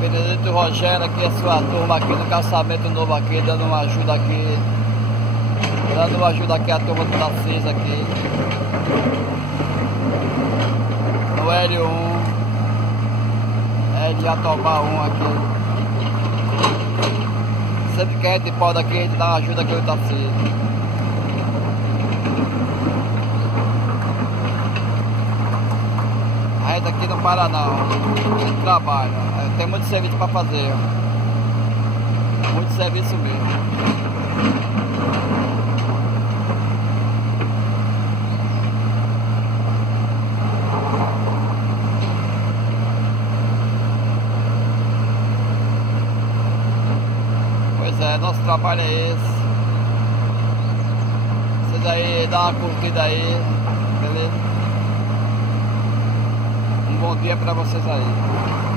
Benedito Rogério aqui, a sua turma aqui no calçamento novo aqui, dando uma ajuda aqui. Dando uma ajuda aqui a turma do Narciso aqui. No L1. L Jatobá 1 aqui. Sempre que a gente pode aqui, a gente dá uma ajuda aqui no Narciso. A gente aqui não para não, a gente trabalha, tem muito serviço para fazer, muito serviço mesmo. Pois é, nosso trabalho é esse. Vocês aí, dá uma curtida aí, beleza? Bom dia para vocês aí.